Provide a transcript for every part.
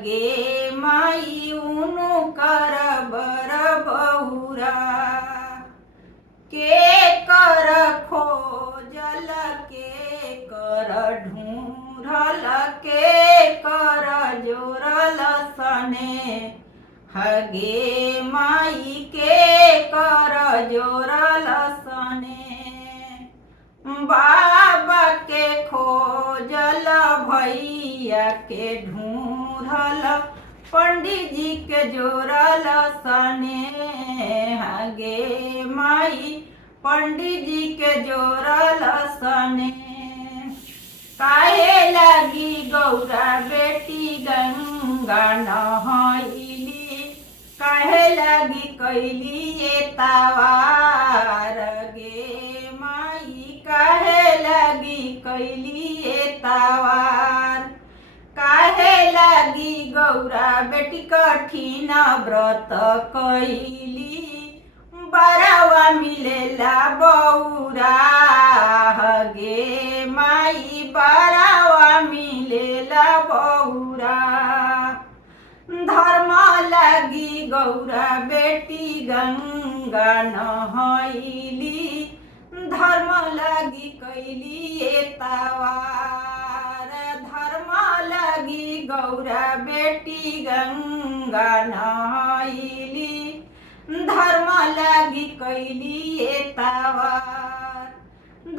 हगे माई उनु कर बर बहुरा के कर खोजल के कर ढूंढल के कर जोरल सने हगे माई के कर जोरल सने बाबा के खोजल भैया के ढूंढल पंडित जी के जोरल सने हगे माई पंडित जी के जोरल सने काहे लगी गौरा बेटी गंगा नहैली काहे लगी कैली ये तवार गे माई काहे लगी कैली ये तवार काहे लगी गौरा बेटी कठिन व्रत कैली बरवा मिलेला बौरा हगे माई बरवा मिलेला बौरा धर्म लगी गौरा बेटी गंगा नहैली धर्म लगी कैली ये तवार धर्म लगी गौरा बेटी गंगा नहैली धर्म लगी कैली ये तवार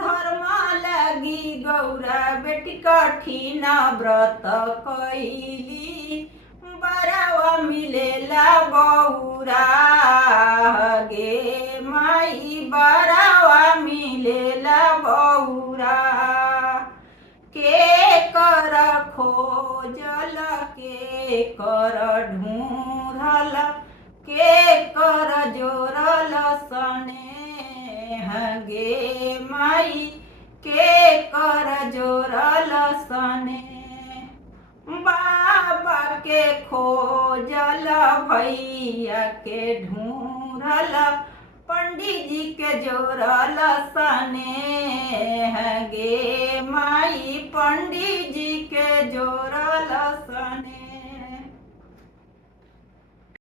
धर्म लगी गौरा बेटी कठिन व्रत कैली बरवा मिलेला बौरा गे माई बरवा मिलेला बौरा के कर खोजल के कर ढूंढल के कर जोरल सने हगे माई के कर जोरल सने बाबा के खोजल भैया के ढूंढल पंडित जी के जोरल सने हगे माई पंडित जी के जोरल सने।